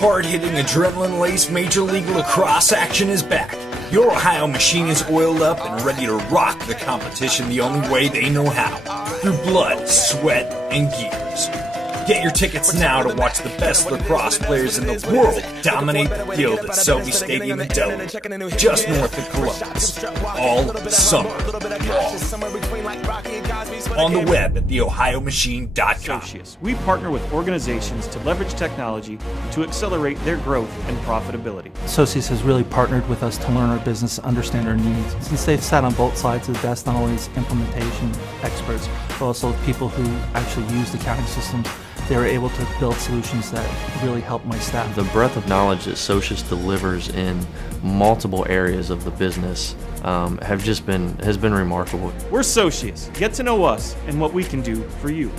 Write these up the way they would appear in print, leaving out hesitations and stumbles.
Hard-hitting, adrenaline-laced Major League Lacrosse action is back. Your Ohio machine is oiled up and ready to rock the competition the only way they know how, through blood, sweat, and gears. Get your tickets now to watch the best lacrosse players in the world dominate the field at Selby Stadium in Delaware, just north of Columbus, all summer long. On the web at theohiomachine.com. We partner with organizations to leverage technology to accelerate their growth and profitability. Associates has really partnered with us to learn our business, understand our needs. Since they've sat on both sides of the desk, not only as implementation experts, but also people who actually use the accounting systems, they were able to build solutions that really help my staff. The breadth of knowledge that Socius delivers in multiple areas of the business has been remarkable. We're Socius. Get to know us and what we can do for you.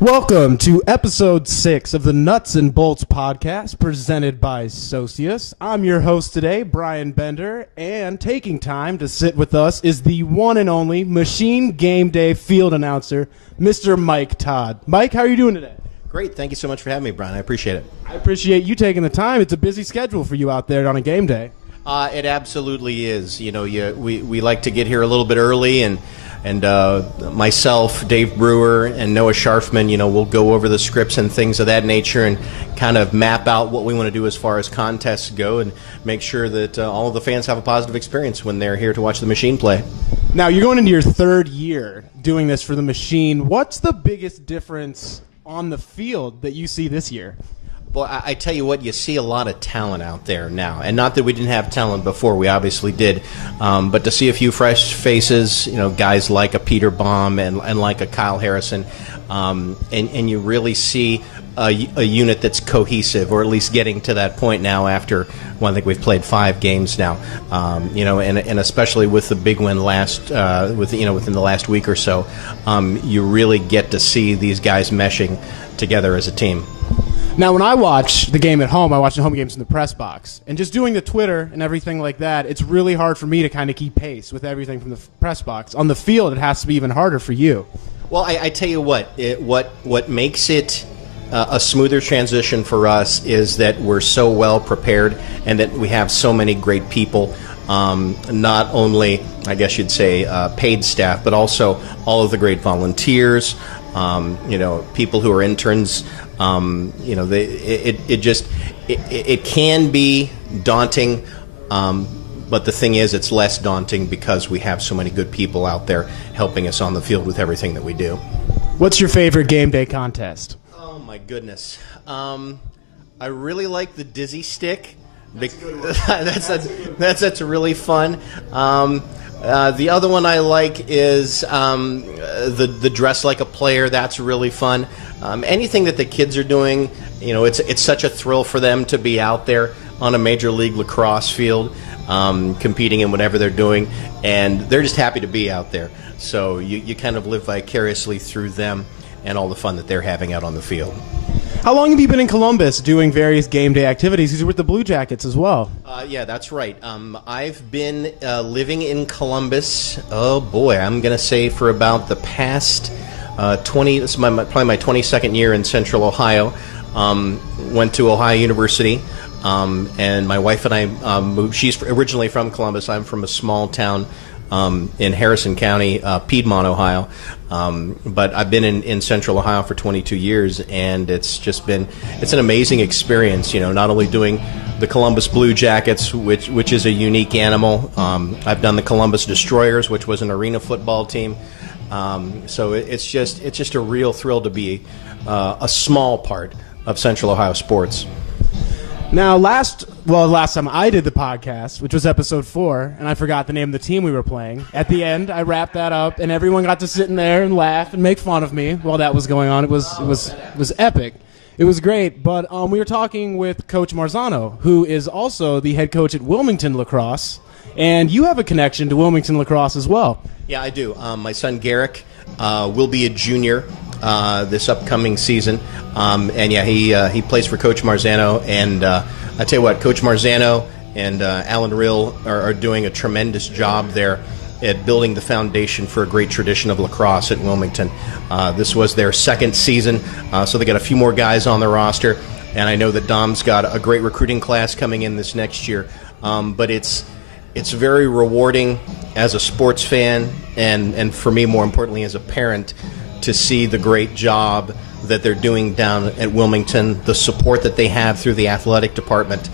Welcome to episode 6 of the Nuts and Bolts podcast presented by Socius. I'm your host today, Brian Bender, and taking time to sit with us is the one and only Machine Game Day field announcer, Mr. Mike Todd. Mike, how are you doing today? Great. Thank you so much for having me, Brian. I appreciate it. I appreciate you taking the time. It's a busy schedule for you out there on a game day. It absolutely is. You know, we like to get here a little bit early, and myself, Dave Brewer, and Noah Scharfman, we'll go over the scripts and things of that nature and kind of map out what we want to do as far as contests go and make sure that all of the fans have a positive experience when they're here to watch the machine play. Now, you're going into your third year doing this for the machine. What's the biggest difference on the field that you see this year? Well, I tell you what, you see a lot of talent out there now. And not that we didn't have talent before, we obviously did. But to see a few fresh faces, guys like a Peter Baum and like a Kyle Harrison, and you really see a unit that's cohesive, or at least getting to that point now after, I think we've played 5 games now. And especially with the big win within the last week or so, you really get to see these guys meshing together as a team. Now, when I watch the game at home, I watch the home games in the press box. And just doing the Twitter and everything like that, it's really hard for me to kind of keep pace with everything from the press box. On the field, it has to be even harder for you. Well, I tell you what makes it a smoother transition for us is that we're so well prepared and that we have so many great people, not only, I guess you'd say, paid staff, but also all of the great volunteers, people who are interns. It can be daunting, but the thing is, it's less daunting because we have so many good people out there helping us on the field with everything that we do. What's your favorite game day contest? Oh my goodness, I really like the dizzy stick. That's really fun. The other one I like is the dress like a player. That's really fun. Anything that the kids are doing, it's such a thrill for them to be out there on a Major League Lacrosse field, competing in whatever they're doing, and they're just happy to be out there. So you kind of live vicariously through them and all the fun that they're having out on the field. How long have you been in Columbus doing various game day activities? Because you're with the Blue Jackets as well. Yeah, that's right. I've been living in Columbus, I'm going to say for about the past 20, this is probably my 22nd year in Central Ohio. Went to Ohio University, and my wife and I moved. She's originally from Columbus. I'm from a small town in Harrison County, Piedmont, Ohio. But I've been in Central Ohio for 22 years, and it's an amazing experience, not only doing the Columbus Blue Jackets, which is a unique animal. I've done the Columbus Destroyers, which was an arena football team. So it's just a real thrill to be a small part of Central Ohio sports. Now, last time I did the podcast, which was episode 4, and I forgot the name of the team we were playing. At the end, I wrapped that up, and everyone got to sit in there and laugh and make fun of me while that was going on. It was epic. It was great. But we were talking with Coach Marzano, who is also the head coach at Wilmington Lacrosse, and you have a connection to Wilmington Lacrosse as well. Yeah, I do. My son Garrick will be a junior this upcoming season, and yeah, he plays for Coach Marzano. And I tell you what, Coach Marzano and Alan Rill are doing a tremendous job there at building the foundation for a great tradition of lacrosse at Wilmington. This was their second season, so they got a few more guys on the roster, and I know that Dom's got a great recruiting class coming in this next year. But it's very rewarding as a sports fan, and for me, more importantly, as a parent, to see the great job that they're doing down at Wilmington, the support that they have through the athletic department.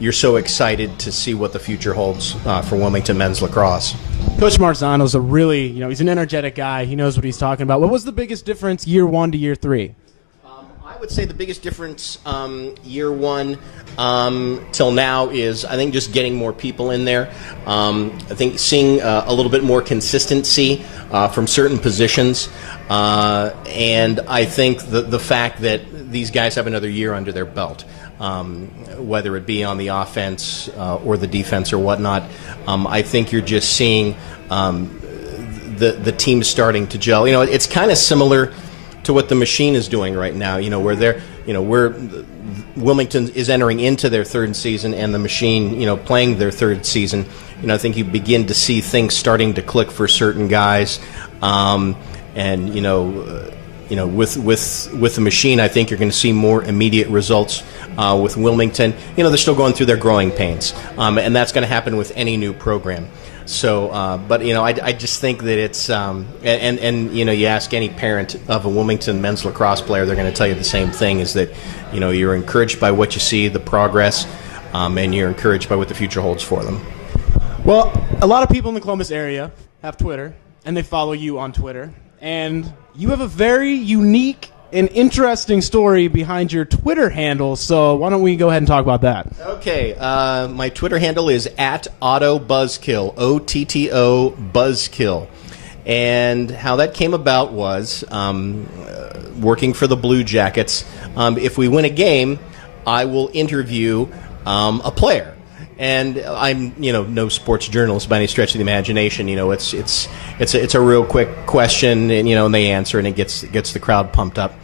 You're so excited to see what the future holds for Wilmington men's lacrosse. Coach Marzano's a really, he's an energetic guy. He knows what he's talking about. What was the biggest difference year 1 to year 3? I would say the biggest difference year 1 till now is, I think, just getting more people in there. I think seeing a little bit more consistency from certain positions. And I think the fact that these guys have another year under their belt, whether it be on the offense or the defense or whatnot, I think you're just seeing the team starting to gel. It's kind of similar to what the Machine is doing right now, where Wilmington is entering into their third season, and the Machine, playing their third season. I think you begin to see things starting to click for certain guys, and with the Machine, I think you're going to see more immediate results. With Wilmington, they're still going through their growing pains, and that's going to happen with any new program. So, but I just think that it's and you ask any parent of a Wilmington men's lacrosse player, they're going to tell you the same thing: is that you're encouraged by what you see, the progress, and you're encouraged by what the future holds for them. Well, a lot of people in the Columbus area have Twitter, and they follow you on Twitter, and you have a very unique and interesting story behind your Twitter handle, so why don't we go ahead and talk about that? Okay, my Twitter handle is @AutoBuzzkill, OTTO Buzzkill. And how that came about was working for the Blue Jackets. If we win a game, I will interview a player. And I'm, no sports journalist by any stretch of the imagination. It's a real quick question, and and they answer, and it gets the crowd pumped up.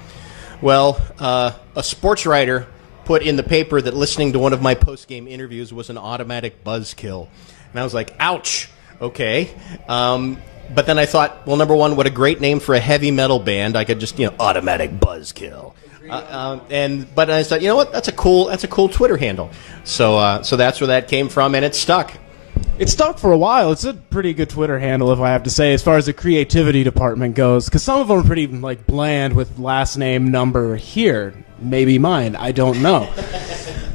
Well, a sports writer put in the paper that listening to one of my post-game interviews was an automatic buzzkill, and I was like, "Ouch!" Okay. But then I thought, well, number one, what a great name for a heavy metal band. I could just, automatic buzzkill. But I thought, you know what? That's a cool Twitter handle. So that's where that came from, and it stuck. It stuck for a while. It's a pretty good Twitter handle, if I have to say, as far as the creativity department goes, because some of them are pretty bland with last name, number here. Maybe mine. I don't know.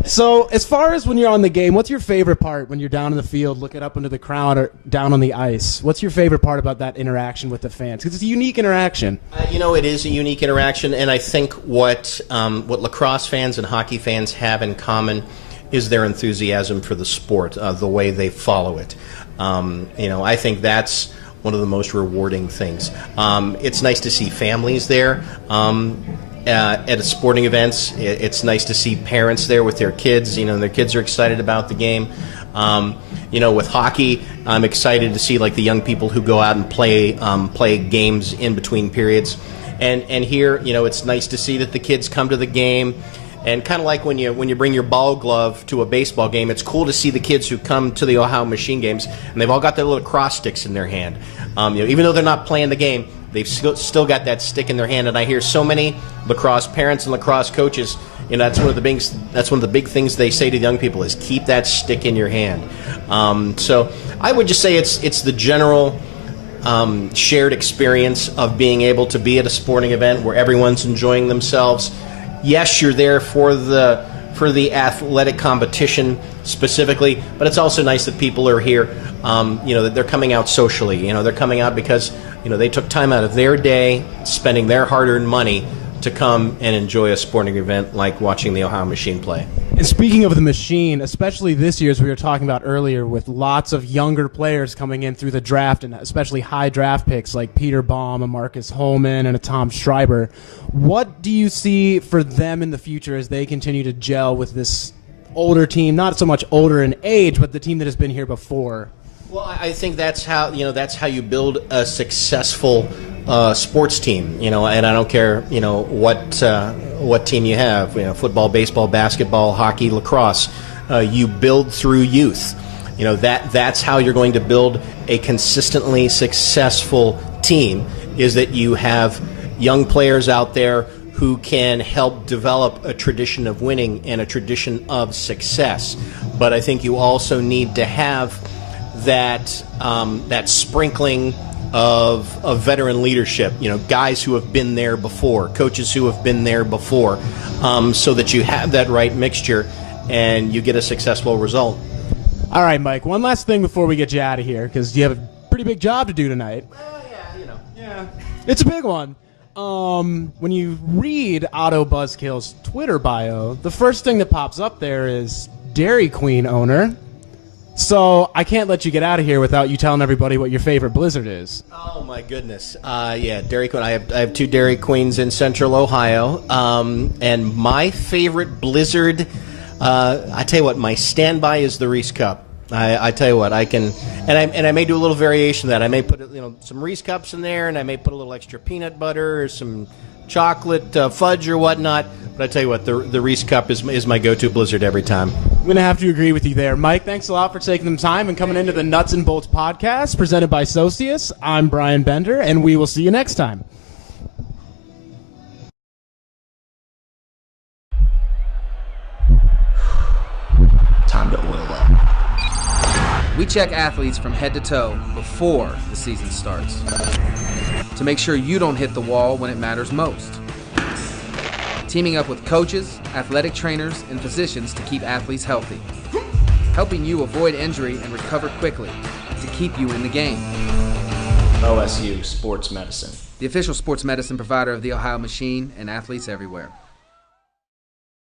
So as far as when you're on the game, what's your favorite part when you're down in the field, looking up into the crowd or down on the ice? What's your favorite part about that interaction with the fans? Because it's a unique interaction. It is a unique interaction, and I think what lacrosse fans and hockey fans have in common is their enthusiasm for the sport, the way they follow it. I think that's one of the most rewarding things. It's nice to see families there. At sporting events, it's nice to see parents there with their kids. Their kids are excited about the game. With hockey, I'm excited to see the young people who go out and play games in between periods. And here, it's nice to see that the kids come to the game. And kind of like when you bring your ball glove to a baseball game, it's cool to see the kids who come to the Ohio Machine games, and they've all got their little cross sticks in their hand. Even though they're not playing the game, they've still got that stick in their hand. And I hear so many lacrosse parents and lacrosse coaches, that's one of the big things they say to the young people is keep that stick in your hand. So I would just say it's the general shared experience of being able to be at a sporting event where everyone's enjoying themselves. Yes, you're there for the athletic competition specifically, but it's also nice that people are here. That they're coming out socially. They're coming out because they took time out of their day, spending their hard-earned money to come and enjoy a sporting event like watching the Ohio Machine play. And speaking of the Machine, especially this year, as we were talking about earlier, with lots of younger players coming in through the draft, and especially high draft picks like Peter Baum, a Marcus Holman, and a Tom Schreiber, what do you see for them in the future as they continue to gel with this older team? Not so much older in age, but the team that has been here before. Well, I think that's how you build a successful sports team. And I don't care what team you have. Football, baseball, basketball, hockey, lacrosse. You build through youth, You know, that's how you're going to build a consistently successful team, is that you have young players out there who can help develop a tradition of winning and a tradition of success. But I think you also need to have that that sprinkling of veteran leadership, you know, guys who have been there before, coaches who have been there before, so that you have that right mixture and you get a successful result. All right, Mike, one last thing before we get you out of here, because you have a pretty big job to do tonight. Yeah, it's a big one. When you read Otto Buzzkill's Twitter bio, the first thing that pops up there is Dairy Queen owner. So I can't let you get out of here without you telling everybody what your favorite Blizzard is. Oh my goodness! Yeah, Dairy Queen. I have 2 Dairy Queens in Central Ohio, and my favorite Blizzard. I tell you what, my standby is the Reese Cup. I tell you what, I can, and I may do a little variation of that. I may put some Reese Cups in there, and I may put a little extra peanut butter or some chocolate fudge or whatnot. But I tell you what, the Reese Cup is my go-to Blizzard every time. I'm going to have to agree with you there. Mike, thanks a lot for taking the time and coming into the Nuts and Bolts podcast presented by Socius. I'm Brian Bender, and we will see you next time. Time to oil up. We check athletes from head to toe before the season starts to make sure you don't hit the wall when it matters most. Teaming up with coaches, athletic trainers, and physicians to keep athletes healthy. Helping you avoid injury and recover quickly to keep you in the game. OSU Sports Medicine. The official sports medicine provider of the Ohio Machine and athletes everywhere.